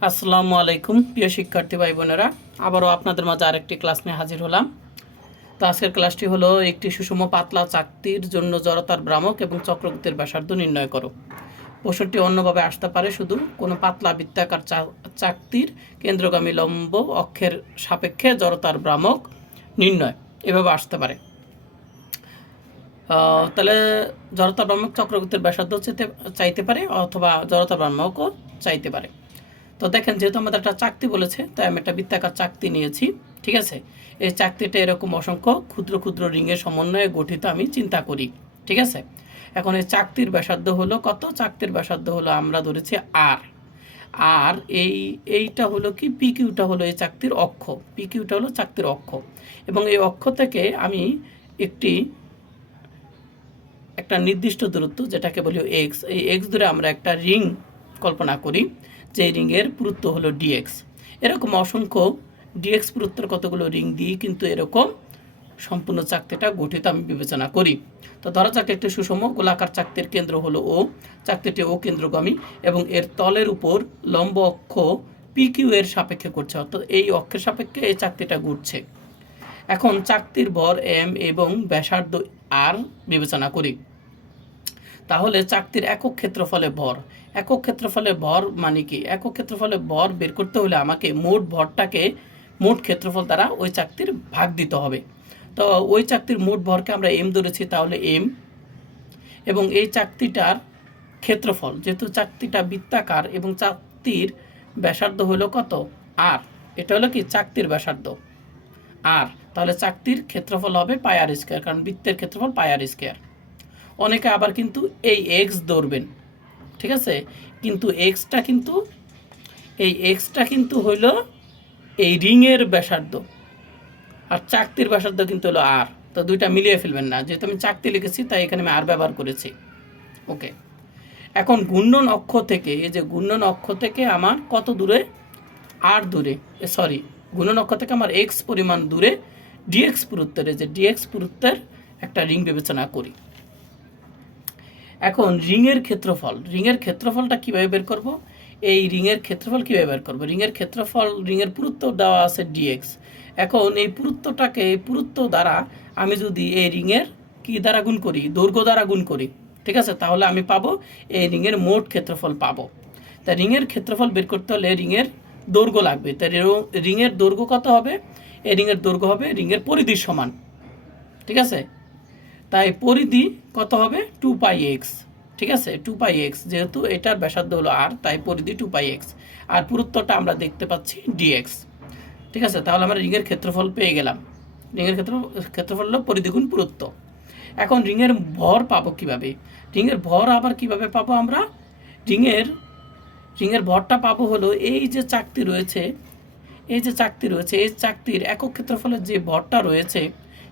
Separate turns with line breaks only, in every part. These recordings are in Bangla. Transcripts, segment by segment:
আসসালামু আলাইকুম, প্রিয় শিক্ষার্থী ভাই বোনেরা। আবারও আপনাদের মাঝে আরেকটি ক্লাস নিয়ে হাজির হলাম। তো আজকের ক্লাসটি হলো একটি সুষম পাতলা চাকতির জন্য জড়তার ভ্রামক এবং চক্রবৃত্তের ব্যাসার্ধ নির্ণয় করো। প্রশ্নটি অন্যভাবে আসতে পারে, শুধু কোনো পাতলা বৃত্তাকার চাকতির কেন্দ্রগামী লম্ব অক্ষের সাপেক্ষে জড়তার ভ্রামক নির্ণয় এভাবে আসতে পারে। তাহলে জড়তা ভ্রামক চক্রবৃত্তের ব্যাসার্ধ চাইতে- চাইতে পারে, অথবা জড়তা ভ্রামকও চাইতে পারে। তো দেখেন, যেহেতু আমাদের একটা চাকতি বলেছে, তাই আমি একটা বৃত্তাকার চাকতি নিয়েছি, ঠিক আছে? এই চাকতিটা এরকম অসংখ্য ক্ষুদ্র ক্ষুদ্র রিংয়ের সমন্বয়ে গঠিত আমি চিন্তা করি, ঠিক আছে? এখন এই চাকতির ব্যাসার্ধ হলো কত? চাকতির ব্যাসার্ধ হলো আমরা ধরেছি আর আর এই, এইটা হলো কি? পিকিউটা হলো এই চাকতির অক্ষ পিকিউটা হলো চাকতির অক্ষ। এবং এই অক্ষ থেকে আমি একটি একটা নির্দিষ্ট দূরত্ব, যেটাকে বলি এক্স এই এক্স ধরে আমরা একটা রিং কল্পনা করি। যে রিংয়ের পুরুত্ব হলো ডিএক্স এরকম অসংখ্য ডিএক্স পুরুত্বের কতগুলো রিং দিয়ে কিন্তু এরকম সম্পূর্ণ চাকতিটা গঠিত আমি বিবেচনা করি। তো ধরা যাক একটি সুষম গোলাকার চাকতির কেন্দ্র হলো ও চাকতিটি ও কেন্দ্রগামী এবং এর তলের উপর লম্ব অক্ষ পিকিউ এর সাপেক্ষে করছে অর্থাৎ এই অক্ষের সাপেক্ষে এই চাকতিটা ঘুরছে। এখন চাকতির ভর এম এবং ব্যাসার্ধ আর বিবেচনা করি। তাহলে চাকতির একক ক্ষেত্রফলে ভর। একক ক্ষেত্রফলে ভর মানে কি? একক ক্ষেত্রফলে ভর বের করতে হলে আমাকে মোট ভরটাকে, মোট ক্ষেত্রফল দ্বারা ওই চাকতির ভাগ দিতে হবে। তো ওই চাকতির মোট ভরকে আমরা এম ধরেছি, তাহলে এম এবং এই চাকতিটার ক্ষেত্রফল, যেহেতু চাকতিটা বৃত্তাকার এবং চাকতির ব্যাসার্ধ হলো কত? আর এটা হলো কি? চাকতির ব্যাসার্ধ। আর তাহলে চাকতির ক্ষেত্রফল হবে পায়ার স্কোয়ার কারণ বৃত্তের ক্ষেত্রফল পায়ার স্কোয়ার অনেকে আবার কিন্তু এই এক্স ধরবেন, ঠিক আছে? কিন্তু এক্সটা কিন্তু, এই এক্সটা কিন্তু হইল এই রিংয়ের ব্যাসার্ধ আর চাকতির ব্যাসার্ধ কিন্তু হলো আর তো দুইটা মিলিয়ে ফেলবেন না। যেহেতু আমি চাকতি লিখেছি, তাই এখানে আমি আর ব্যবহার করেছি। ওকে এখন ঘূর্ণন অক্ষ থেকে, এই যে ঘূর্ণন অক্ষ থেকে আমার কত দূরে? আর দূরে। সরি ঘূর্ণন অক্ষ থেকে আমার এক্স পরিমাণ দূরে ডিএক্স পুরুত্বের যে ডিএক্স পুরুত্বের একটা রিং বিবেচনা করি। এখন রিংয়ের ক্ষেত্রফল, রিংয়ের ক্ষেত্রফলটা কীভাবে বের করব? এই রিংয়ের ক্ষেত্রফল কীভাবে বের করব? রিংয়ের ক্ষেত্রফল, রিংয়ের পুরুত্ব দেওয়া আছে ডিএক্স এখন এই পুরুত্বটাকে এই পুরুত্ব দ্বারা আমি যদি এই রিংয়ের কি দ্বারা গুণ করি? দৈর্ঘ্য দ্বারা গুণ করি। ঠিক আছে? তাহলে আমি পাবো, এই রিংয়ের মোট ক্ষেত্রফল পাবো। তা রিংয়ের ক্ষেত্রফল বের করতে হলে রিংয়ের দৈর্ঘ্য লাগবে। তা রিংয়ের দৈর্ঘ্য কত হবে? এই রিংয়ের দৈর্ঘ্য হবে রিংয়ের পরিধির সমান। ঠিক আছে? তাই পরিধি কত হবে? টু পাই এক্স ঠিক আছে? টু পাই এক্স যেহেতু এটার ব্যাসার্ধ হলো আর তাই পরিধি টু পাই এক্স আর পুরুত্বটা আমরা দেখতে পাচ্ছি ডিএক্স ঠিক আছে? তাহলে আমরা রিংয়ের ক্ষেত্রফল পেয়ে গেলাম। রিংয়ের ক্ষেত্র, ক্ষেত্রফল হলো পরিধিগুণ পুরুত্ব। এখন রিংয়ের ভর পাবো কীভাবে? রিংয়ের ভর আবার কীভাবে পাবো আমরা? রিংয়ের রিংয়ের ভরটা পাবো হলো এই যে চাকতি রয়েছে, এই যে চাকতি রয়েছে, এই চাকতির একক ক্ষেত্রফলের যে ভরটা রয়েছে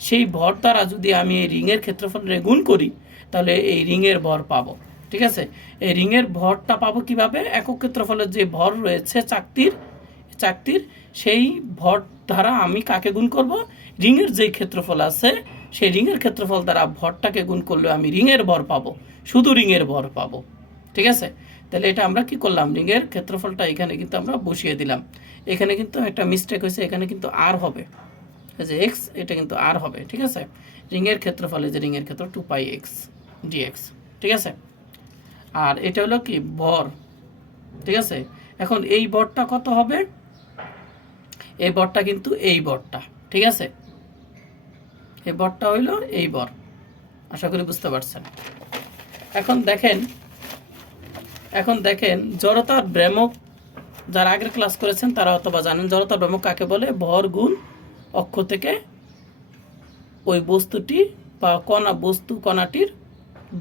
সেই ভর দ্বারা যদি আমি এই রিংয়ের ক্ষেত্রফলের গুণ করি, তাহলে এই রিংয়ের ভর পাবো। ঠিক আছে? এই রিংয়ের ভরটা পাবো কীভাবে? একক ক্ষেত্রফলের যে ভর রয়েছে চাকতির চাকতির, সেই ভর দ্বারা আমি কাকে গুণ করব? রিংয়ের যেই ক্ষেত্রফল আছে, সেই রিংয়ের ক্ষেত্রফল দ্বারা ভরটাকে গুণ করলে আমি রিংয়ের ভর পাবো। শুধু রিংয়ের ভর পাবো। ঠিক আছে? তাহলে এটা আমরা কি করলাম? রিংয়ের ক্ষেত্রফলটা এখানে কিন্তু আমরা বসিয়ে দিলাম। এখানে কিন্তু একটা মিস্টেক হয়েছে, এখানে কিন্তু আর হবে। যে এক্স এটা কিন্তু আর হবে, ঠিক আছে? রিংয়ের ক্ষেত্রফল যে রিংয়ের ক্ষেত্র টু পাই এক্স ডিএক্স ঠিক আছে? আর এটা হলো কি? ভর, ঠিক আছে? এখন এই বরটা কত হবে? এই বরটা কিন্তু এই বরটা ঠিক আছে? এই বরটা হইল এই বর আশা করি বুঝতে পারছেন। এখন দেখেন এখন দেখেন, জড়তার ভ্রামক যারা আগের ক্লাস করেছেন তারা অথবা জানেন, জড়তা ভ্রামক কাকে বলে? ভর গুণ অক্ষ থেকে ওই বস্তুটি বা কণা বস্তু কণাটির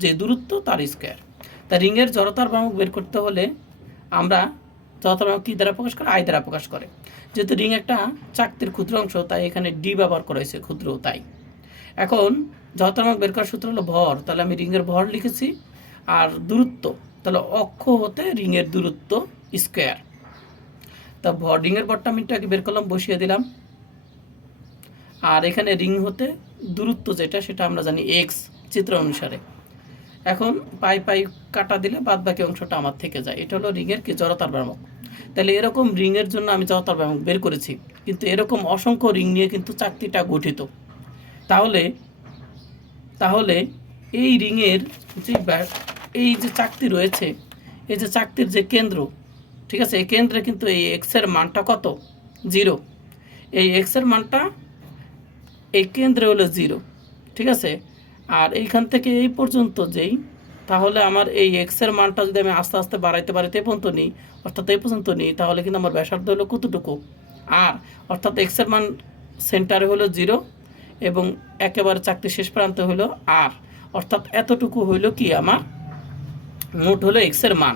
যে দূরত্ব তার স্কোয়ার তা রিংয়ের জড়তার ভ্রামক বের করতে হলে আমরা জড়তার ভ্রামক কী দ্বারা প্রকাশ করে? আয় দ্বারা প্রকাশ করে। যেহেতু রিং একটা চাকতির ক্ষুদ্র অংশ, তাই এখানে ডি ব্যবহার করা হয়েছে ক্ষুদ্র, তাই। এখন জড়তার ভ্রামক বের করার সূত্র হলো ভর। তাহলে আমি রিংয়ের ভর লিখেছি। আর দূরত্ব, তাহলে অক্ষ হতে রিংয়ের দূরত্ব স্কোয়ার তা ভর, রিংয়ের ভরটা আমি একটু আগে বের করলাম, বসিয়ে দিলাম। আর এখানে রিং হতে দূরত্ব যেটা সেটা আমরা জানি এক্স চিত্র অনুসারে। এখন পাই পাই কাটা দিলে বাদ বাকি অংশটা আমার থেকে যায়। এটা হলো রিংয়ের কি জড়তার ভ্রামক তাহলে এরকম রিংয়ের জন্য আমি জড়তার ব্যায়াম বের করেছি। কিন্তু এরকম অসংখ্য রিং নিয়ে কিন্তু চাকতিটা গঠিত। তাহলে তাহলে এই রিংয়ের যে এই যে চাকতি রয়েছে, এই যে চাকতির যে কেন্দ্র, ঠিক আছে? এই কেন্দ্রে কিন্তু এই এক্সের মানটা কত? জিরো। এই এক্সের মানটা এই কেন্দ্রে হলো জিরো ঠিক আছে? আর এইখান থেকে এই পর্যন্ত যেই, তাহলে আমার এই এক্সের মানটা যদি আমি আস্তে আস্তে বাড়াইতে বাড়াইতে এই পর্যন্ত নিই। অর্থাৎ এই পর্যন্ত নিই, তাহলে কিন্তু আমার ব্যাসার্ধ হলো কতটুকু? আর, অর্থাৎ এক্সের মান সেন্টারে হলো জিরো এবং একেবারে চাকতি শেষ প্রান্তে হলো আর অর্থাৎ এতটুকু হইল কি আমার? মোট হলো এক্সের মান।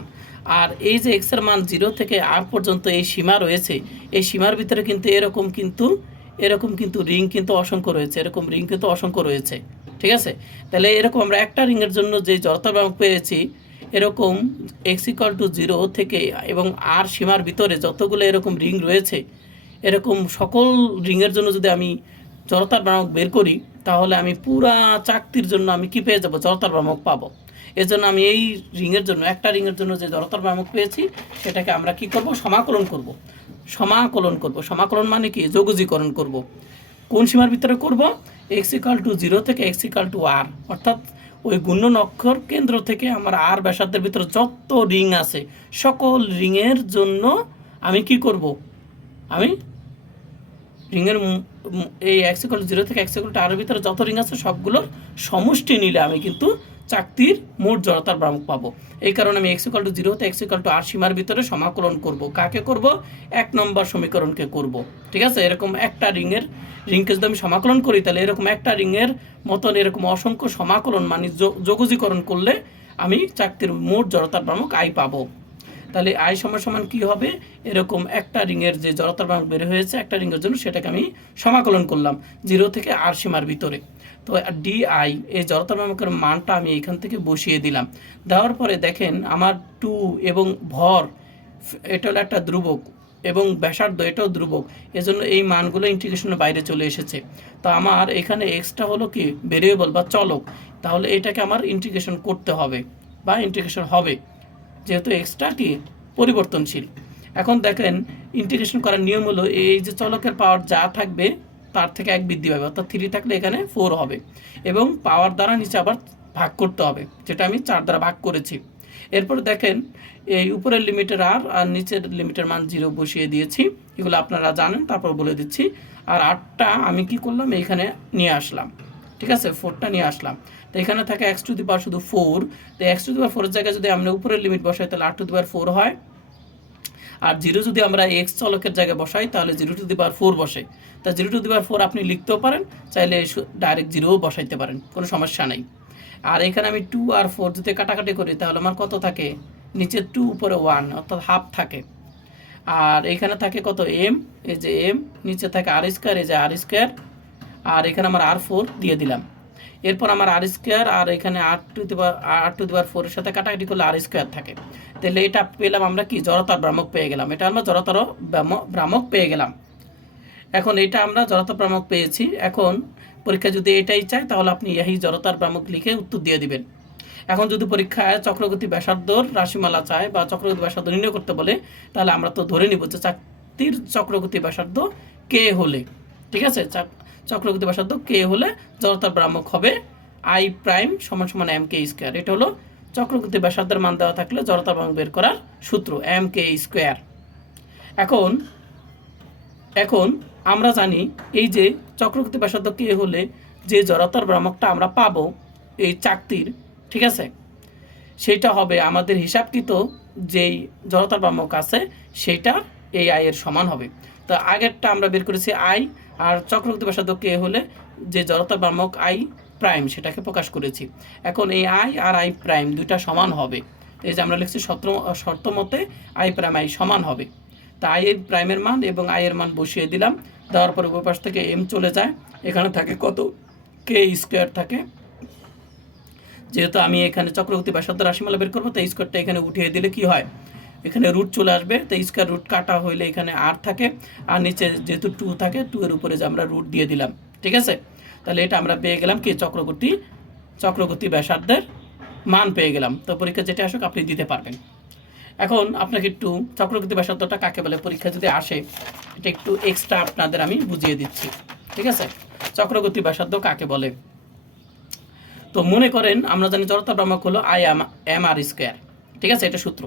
আর এই যে এক্সের মান জিরো থেকে আর পর্যন্ত এই সীমা রয়েছে, এই সীমার ভিতরে কিন্তু এরকম কিন্তু এরকম কিন্তু রিং কিন্তু অসংখ্য রয়েছে, এরকম রিং কিন্তু অসংখ্য রয়েছে, ঠিক আছে? তাহলে এরকম আমরা একটা রিংয়ের জন্য যে জড়তা ব্যায়াম পেয়েছি, এরকম এক্স ইকাল টু জিরো থেকে এবং আর সীমার ভিতরে যতগুলো এরকম রিং রয়েছে, এরকম সকল রিংয়ের জন্য যদি আমি জড়তার ভ্রামক বের করি, তাহলে আমি পুরা চাকতির জন্য আমি কি পেয়ে যাব? জড়তার ভ্রামক পাবো। এজন্য আমি এই রিংয়ের জন্য, একটা রিংয়ের জন্য যে জড়তার ভ্রামক পেয়েছি, সেটাকে আমরা কি করব? সমাকলন করব। সমাকলন করব। সমাকলন মানে কি? যোগজীকরণ করব। কোন সীমার ভিতরে করব? এক্স ইকাল টু জিরো থেকে এক্স ইকাল টু আর অর্থাৎ ওই গুণ্য অক্ষর কেন্দ্র থেকে আমার আর ব্যাসার্ধের ভিতরে যত রিং আছে, সকল রিংয়ের জন্য আমি কি করব? আমি রিংয়ের এই এক্স ইকুয়াল জিরো থেকে এক্স ইকাল টু আরের ভিতরে যত রিং আছে, সবগুলোর সমষ্টি নিলে আমি কিন্তু চাকতির মোট জড়তার ভ্রামক পাবো। এই কারণে আমি x equal to zero x equal to r সীমার ভিতরে সমাকলন করব। কাকে করব? এক নম্বর সমীকরণকে করব। ঠিক আছে? এরকম একটা রিংয়ের রিংকে যদি আমি সমাকলন করি, তাহলে এরকম একটা রিংয়ের মতন এরকম অসংখ্য সমাকলন মানে যোগ- যোগজীকরণ করলে আমি চাকতির মোট জড়তার ভ্রামক আই পাবো। তাহলে আই সমান সমান কি হবে? এরকম একটা রিংয়ের যে জড়তার ভ্রামক বের হয়েছে একটা রিংয়ের জন্য সেটাকে আমি সমাকলন করলাম জিরো থেকে আর সীমার ভিতরে। তো ডি আই এই জড়তার ভ্রামকের মানটা আমি এখান থেকে বসিয়ে দিলাম। দেওয়ার পরে দেখেন আমার টু এবং ভর, এটা হলো একটা ধ্রুবক এবং ব্যাসার্ধ এটাও ধ্রুবক। এজন্য এই মানগুলো ইন্টিগ্রেশনের বাইরে চলে এসেছে। তো আমার এখানে এক্সটা হলো কি? ভেরিয়েবল বা চলক। তাহলে এটাকে আমার ইন্টিগ্রেশন করতে হবে বা ইন্টিগ্রেশন হবে। যেহেতু এক্সট্রা কি পরিবর্তনশীল। এখন দেখেন ইন্টিগ্রেশন করার নিয়ম হলো এই যে চলকের পাওয়ার যা থাকবে, তার থেকে এক বৃদ্ধি পাবে। অর্থাৎ থ্রি থাকলে এখানে ফোর হবে এবং পাওয়ার দ্বারা নিচে আবার ভাগ করতে হবে, যেটা আমি চার দ্বারা ভাগ করেছি। এরপর দেখেন, এই উপরের লিমিটের আর আর নিচের লিমিটের মান জিরো বসিয়ে দিয়েছি। এগুলো আপনারা জানেন, তারপর বলে দিচ্ছি। আর আটটা আমি কি করলাম? এইখানে নিয়ে আসলাম। ঠিক আছে? ফোরটা নিয়ে আসলাম। এখানে থাকে এক্স টু দি পাওয়ার শুধু ফোর তো এক্স টু দি পাওয়ার ফোরের জায়গায় যদি আমরা উপরের লিমিট বসাই, তাহলে আট টু দি পাওয়ার ফোর হয়। আর জিরো যদি আমরা এক্স চলকের জায়গায় বসাই, তাহলে zero to the power four বসে। তা zero to the power four আপনি লিখতেও পারেন, চাইলে ডাইরেক্ট জিরোও বসাইতে পারেন, কোনো সমস্যা নেই। আর এখানে আমি টু আর ফোর যদি কাটাকাটি করি, তাহলে আমার কত থাকে? নিচে টু উপরে ওয়ান অর্থাৎ হাফ থাকে। আর এখানে থাকে কত এম এই যে এম নিচে থাকে আর স্কোয়ার এই যে আর স্কোয়ার আর এখানে আমার আর ফোর দিয়ে দিলাম। এরপর আমার আর স্কোয়ার আর এখানে আর টু দিবার আর টু দিবার ফোরের সাথে কাটাকাটি করলে আর স্কোয়ার থাকে। তাহলে এটা পেলাম আমরা কি? জড়তার ভ্রামক পেয়ে গেলাম। এটা আমরা জড়তার ভ্রামক পেয়ে গেলাম। এখন এটা আমরা জড়তা ভ্রামক পেয়েছি। এখন পরীক্ষা যদি এটাই চায়, তাহলে আপনি এই জড়তার ভ্রামক লিখে উত্তর দিয়ে দিবেন। এখন যদি পরীক্ষায় চক্রগতি ব্যাসার্ধর রাশিমালা চায় বা চক্রগতি ব্যাসার্ধ নির্ণয় করতে বলে, তাহলে আমরা তো ধরে নিব যে চাকতির চক্রগতি ব্যাসার্ধ কে হলে। ঠিক আছে? চাক- চক্রগতি ব্যাসার্ধ কে হলে জড়তার ভ্রামক হবে? আই প্রাইম সমান সমান এম কে স্কোয়ার। এটা হলো চক্রগতি ব্যাসার্ধের মান দেওয়া থাকলে জড়তার ভ্রামক বের করার সূত্র, এম কে স্কোয়ার। এখন এখন আমরা জানি এই যে চক্রবর্তী ব্যাসার্ধ কে হলে যে জড়তার ভ্রামকটা আমরা পাবো, এই চাকতির, ঠিক আছে? সেটা হবে আমাদের হিসাবকৃত যেই জড়তার ভ্রামক আছে সেইটা এই আয়ের সমান হবে। তো আগেরটা আমরা বের করেছি আই আর চক্রবর্তী ব্যাসার্ধ কে হলে যে জড়তার ভ্রামক আই প্রাইম সেটাকে প্রকাশ করেছি। এখন এই আই আর আই প্রাইম দুইটা সমান হবে। এই যে আমরা লিখছি শর্ত শর্ত মতে আই প্রাইম আই সমান হবে। তা আই এর প্রাইমের মান এবং আই এর মান বসিয়ে দিলাম। দেওয়ার পরে পাশ থেকে এম চলে যায়। এখানে থাকে কত? কে স্কোয়ার থাকে। যেহেতু আমি এখানে চক্রবর্তী ব্যাসার্ধ রাশিমালা বের করব তো এই স্কোয়ারটা এখানে উঠিয়ে দিলে কি হয়? এখানে রুট চলে আসবে। তো স্কোয়ার রুট কাটা হইলে এখানে আর থাকে। আর নিচে যেহেতু টু থাকে টু এর উপরে যে আমরা রুট দিয়ে দিলাম। ঠিক আছে? তাহলে এটা আমরা পেয়ে গেলাম কি? চক্রবর্তী চক্রবর্তী ব্যাসার্ধের মান পেয়ে গেলাম। তো পরীক্ষা যেটা আসুক, আপনি দিতে পারবেন। এখন আপনাকে একটু চক্রবর্তী ব্যাসার্ধটা কাকে বলে? পরীক্ষা যদি আসে, এটা একটু এক্সট্রা আপনাদের আমি বুঝিয়ে দিচ্ছি। ঠিক আছে? চক্রগতি ব্যাসার্ধ কাকে বলে? তো মনে করেন, আমরা জানি জড়তা ভ্রামক হলো আই এম আর স্কোয়ার ঠিক আছে? এটা সূত্র।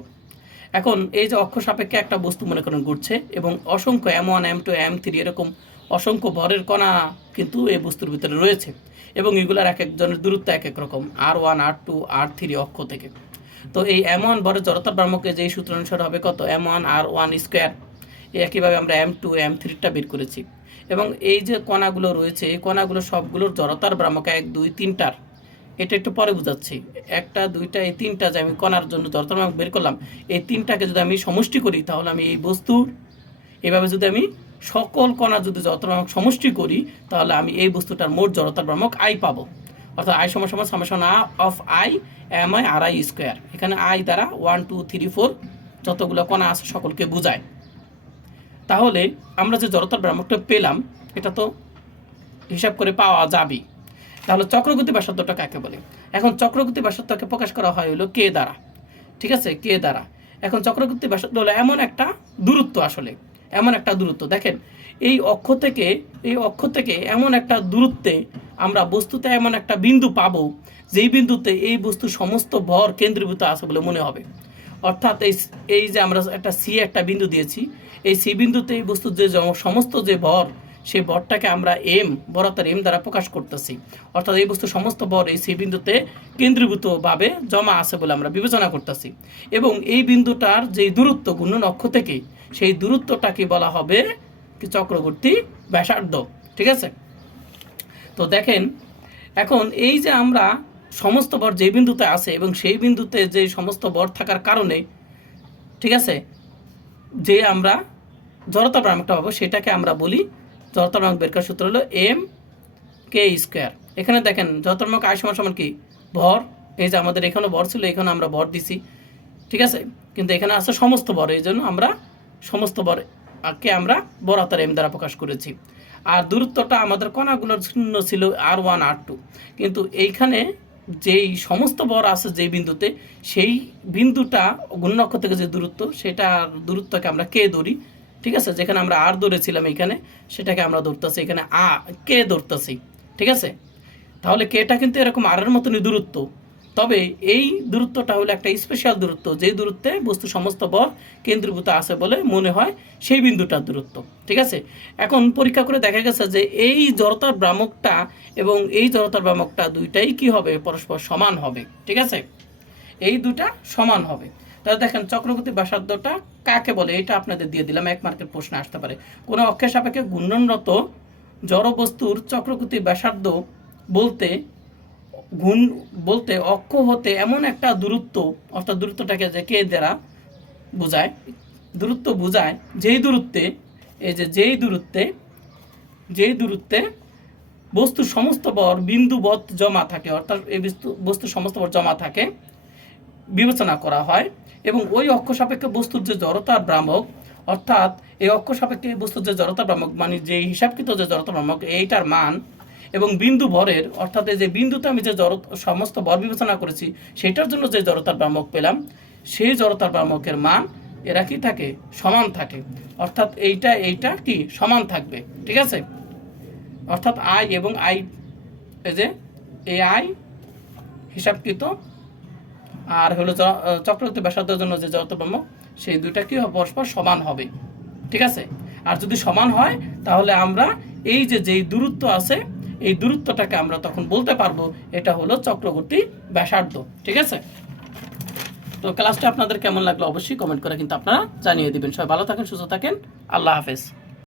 এখন এই যে অক্ষ সাপেক্ষে একটা বস্তু মনে করেন ঘুরছে এবং অসংখ্য m one m two m three এরকম অসংখ্য ভরের কণা কিন্তু এই বস্তুর ভিতরে রয়েছে এবং এগুলার এক একজনের দূরত্ব এক এক রকম r one r two r three অক্ষ থেকে। তো এই এম ওয়ান ভরের জড়তা ব্রাহ্মকে যেই সূত্র অনুসারে হবে কত? M one r one square একইভাবে আমরা এম টু এম থ্রিটা বের করেছি। এবং এই যে কণাগুলো রয়েছে, এই কণাগুলো সবগুলোর জড়তার ভ্রামক এক, দুই, তিনটার। এটা একটু পরে বুঝাচ্ছি। একটা, দুইটা, এই তিনটা যে আমি কণার জন্য ভ্রামক বের করলাম, এই তিনটাকে যদি আমি সমষ্টি করি, তাহলে আমি এই বস্তুর, এভাবে যদি আমি সকল কণা যদি জড়তার ভ্রামক সমষ্টি করি, তাহলে আমি এই বস্তুটার মোট জড়তার ভ্রামক আই পাবো। অর্থাৎ আই সমান সমান summation of i m i r i square এখানে আই দ্বারা ওয়ান টু থ্রি ফোর যতগুলো কণা আছে সকলকে বোঝায়। তাহলে আমরা যে জড়তার ভ্রামকটা পেলাম, এটা তো হিসাব করে পাওয়া যাবে তাহলে চক্রগতি ব্যাসার্ধটা কাকে বলে? এখন চক্রগতি ব্যাসার্ধকে প্রকাশ করা হয় হলো কে দ্বারা? ঠিক আছে? কে দ্বারা? এখন চক্রগতি ব্যাসার্ধ হলো এমন একটা দূরত্ব আসলে, এমন একটা দূরত্ব। দেখেন, এই অক্ষ থেকে, এই অক্ষ থেকে এমন একটা দূরত্বে আমরা বস্তুতে এমন একটা বিন্দু পাবো, যেই বিন্দুতে এই বস্তু সমস্ত ভর কেন্দ্রীভূত আছে বলে মনে হবে। অর্থাৎ এই এই যে আমরা একটা সি একটা বিন্দু দিয়েছি, এই সি বিন্দুতে এই বস্তুর যে সমস্ত যে ভর সেই ভরটাকে আমরা এম বরাতর এম দ্বারা প্রকাশ করতেছি। অর্থাৎ এই বস্তু সমস্ত ভর এই সি বিন্দুতে কেন্দ্রীভূতভাবে জমা আছে বলে আমরা বিবেচনা করতেছি। এবং এই বিন্দুটার যে দূরত্ব ঘূর্ণন অক্ষ থেকে, সেই দূরত্বটাকে বলা হবে কি চক্রবর্তী ব্যাসার্ধ, ঠিক আছে? তো দেখেন, এখন এই যে আমরা সমস্ত বর যে বিন্দুতে আছে এবং সেই বিন্দুতে যে সমস্ত বর থাকার কারণে, ঠিক আছে, যে আমরা জড়তা ভ্রামকটা পাবো, সেটাকে আমরা বলি জড়তা ভ্রামক বের করার সূত্র হলো এম কে স্কোয়ার এখানে দেখেন জড়তা ভ্রামক আয় সমান সমান কি? ভর। এই যে আমাদের এখানে ভর ছিল, এখানে আমরা ভর দিছি। ঠিক আছে? কিন্তু এখানে আছে সমস্ত বর এই জন্য আমরা সমস্ত বরকে আমরা বরাতার এম দ্বারা প্রকাশ করেছি। আর দূরত্বটা আমাদের কণাগুলোর জন্য ছিল আর ওয়ান আর টু কিন্তু এইখানে যেই সমস্ত বর আছে যেই বিন্দুতে, সেই বিন্দুটা গুণনক্ষ থেকে যে দূরত্ব সেটা দূরত্বকে আমরা কে ধরি। ঠিক আছে? যেখানে আমরা আর ধরেছিলাম এখানে, সেটাকে আমরা ধরতেছি। এখানে আ, কে ধরতেছি? ঠিক আছে? তাহলে কেটা কিন্তু এরকম আরের মতনই দূরত্ব। তবে এই দূরত্বটা হলো একটা স্পেশাল দূরত্ব। যে দূরত্বে বস্তু সমস্ত বল কেন্দ্রীভূত আছে বলে মনে হয় সেই বিন্দুটার দূরত্ব। ঠিক আছে? এখন পরীক্ষা করে দেখা গেছে যে এই জড়তার ভ্রামকটা এবং এই জড়তার ভ্রামকটা দুইটাই কি হবে? পরস্পর সমান হবে। ঠিক আছে? এই দুটা সমান হবে। তাহলে দেখেন চক্রবর্তী ব্যাসার্ধটা কাকে বলে? এটা আপনাদের দিয়ে দিলাম, এক মার্কের প্রশ্ন আসতে পারে। কোনো অক্ষের সাপেক্ষে ঘূর্ণনরত জড় বস্তুর চক্রবর্তী ব্যাসার্ধ বলতে গুণ, বলতে অক্ষ হতে এমন একটা দূরত্ব, অর্থাৎ দূরত্বটাকে যে কে দ্বারা বোঝায়? দূরত্ব বোঝায় যেই দূরত্বে, এই যে যেই দূরত্বে যেই দূরত্বে বস্তু সমস্ত বর বিন্দুবৎ জমা থাকে, অর্থাৎ এই বস্তু বস্তু সমস্ত বর জমা থাকে বিবেচনা করা হয় এবং ওই অক্ষ সাপেক্ষে বস্তুর যে জড়তার ভ্রামক, অর্থাৎ এই অক্ষ সাপেক্ষে বস্তুর যে জড়তা ভ্রামক মানে যে হিসাবকৃত যে জড়তা ভ্রামক, এইটার মান এবং বিন্দু ভরের, অর্থাৎ এই যে বিন্দুতে আমি যে জড়, সমস্ত ভর বিবেচনা করেছি, সেটার জন্য যে জড়তার ভ্রামক পেলাম, সেই জড়তার ভ্রামকের মান এরা কি থাকে? সমান থাকে। অর্থাৎ এইটা এইটা কি? সমান থাকবে। ঠিক আছে? অর্থাৎ আই এবং আই, এই যে এ আই হিসাবকৃত আর হলো চক্রবর্তী ব্যাসার্ধের জন্য যে যতব্রাহ্ম সেই দুইটা কি পরস্পর সমান হবে। ঠিক আছে? আর যদি সমান হয়, তাহলে আমরা এই যে যেই দূরত্ব আছে, এই দূরত্বটাকে আমরা তখন বলতে পারব, এটা হলো চক্রবর্তী ব্যাসার্ধ। ঠিক আছে? তো ক্লাসটা আপনাদের কেমন লাগল? অবশ্যই কমেন্ট করে কিন্তু আপনারা জানিয়ে দিবেন। সবাই ভালো থাকেন, সুস্থ থাকেন। আল্লাহ হাফেজ।